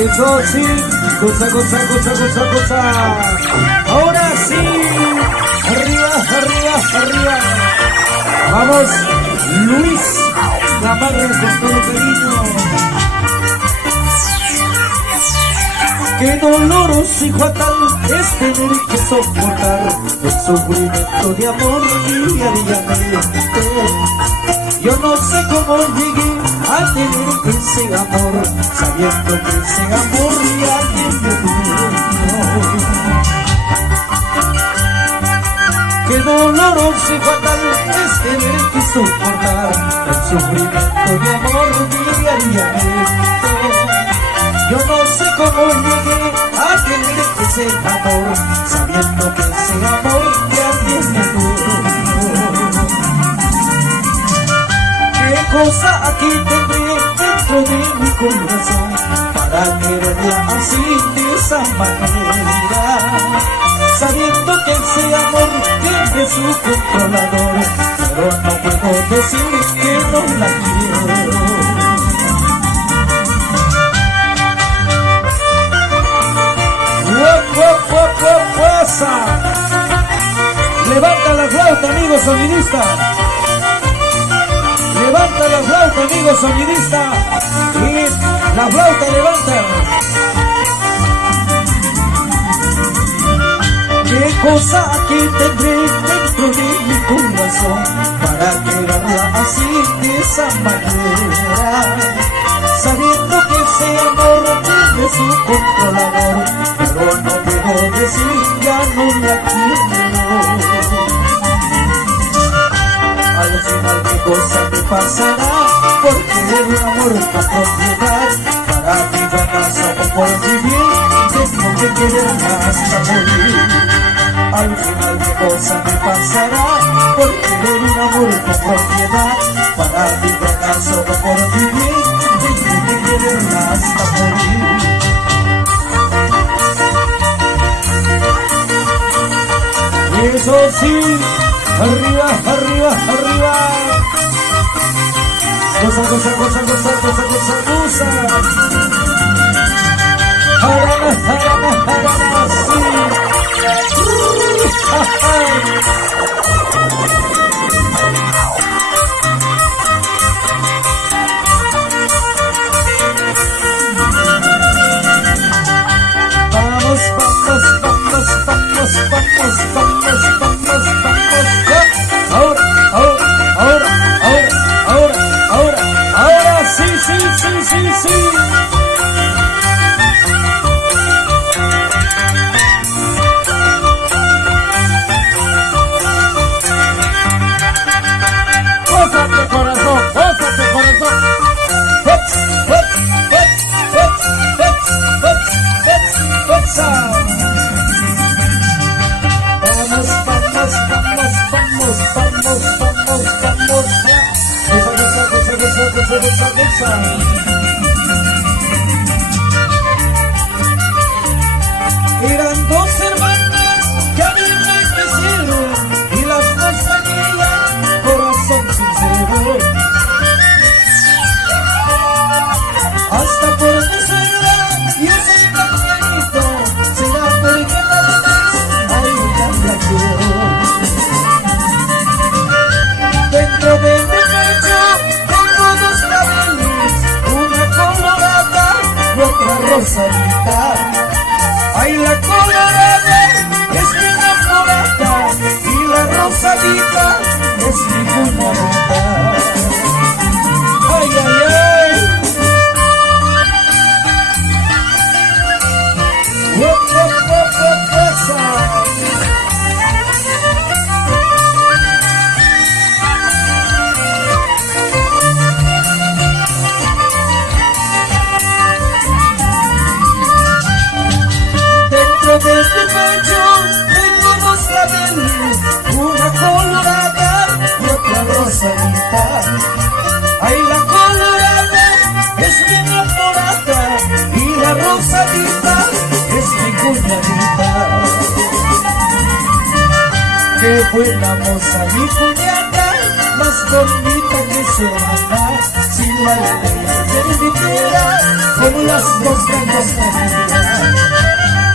Eso sí, goza, goza, goza, goza, goza. Ahora sí, arriba, arriba, arriba. Vamos, Luis, la madre con todo cariño. Qué doloroso y fatal es tener que soportar el sufrimiento de amor diariamente. Yo no sé cómo llegué a tener ese amor, sabiendo que ese amor ya alguien me dio. Qué doloroso y fatal es tener que soportar el sufrimiento de amor diariamente. Yo no sé cómo llegué a tener ese amor, sabiendo que ese amor ya alguien me dio. Qué cosa aquí tendré dentro de mi corazón para quererla así de esa manera, sabiendo que ese amor tiene su controlador, pero no puedo decir que no la quiero. Levanta la flauta, amigo sonidista. Levanta la flauta, amigo sonidista. Y la flauta levanta. Qué cosa aquí tendré dentro de mi corazón para quererla así de esa manera, sabiendo que ese amor tiene su controlador, pero no puedo decir ya no la quiero. Al final qué cosa me pasará por querer un amor con propiedad, para mi fracaso o por vivir tengo que quererla hasta morir. Al final qué cosa me pasará por querer un amor con propiedad, para mi fracaso o por vivir tengo que quererla hasta morir. Y eso sí, arriba, arriba, arriba. Goza, goza, goza, goza, goza, goza, goza. Jarana, jarana, jarana, sí. Vamos, vamos, vamos, vamos, vamos, vamos, vamos, vamos. Ahora, ahora, ahora, ahora, ahora, ahora, sí, sí, sí, sí, sí. Gózate corazón, gózate corazón. Vamos, vamos, vamos, vamos, vamos, vamos, vamos. Goza, goza, goza, goza, goza, goza. Eran dos hermanas que a mí me crecieron y las dos tenían corazón sincero. Hasta por mi suegra yo soy tan querido, será porque tal vez a ella la quiero. Dentro de mi pecho tengo dos claveles, una colorada y otra rosadita. Ay, la colorada es mi enamorada y la rosadita es mi cuñadita. Ay, ay, ay. Dentro de este pecho tengo dos claveles, una colorada y otra rosadita. Ay, la colorada es mi enamorada y la rosadita es mi cuñadita. Que buena moza mi cuñada, más bonita que su hermana, sin la ley permitiera, como las dos de nuestra vida.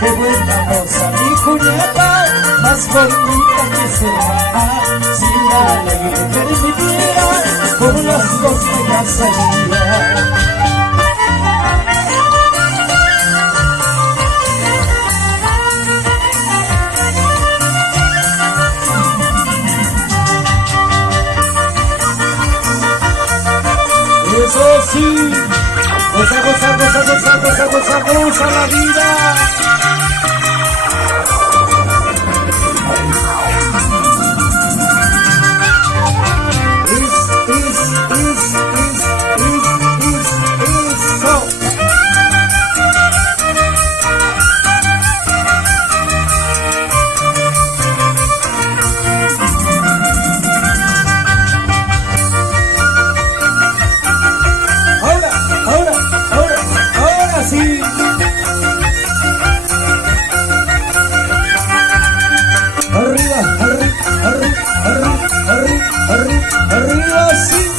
Qué buena moza mi cuñada, más bonita que su hermana. Si la ley le permitiera, como las dos me casaría. Eso sí, goza, goza, goza, goza, goza, goza, goza la vida. Eso. Ahora sí. Arriba, arriba, arriba, arriba, arriba, arriba, arriba, sí.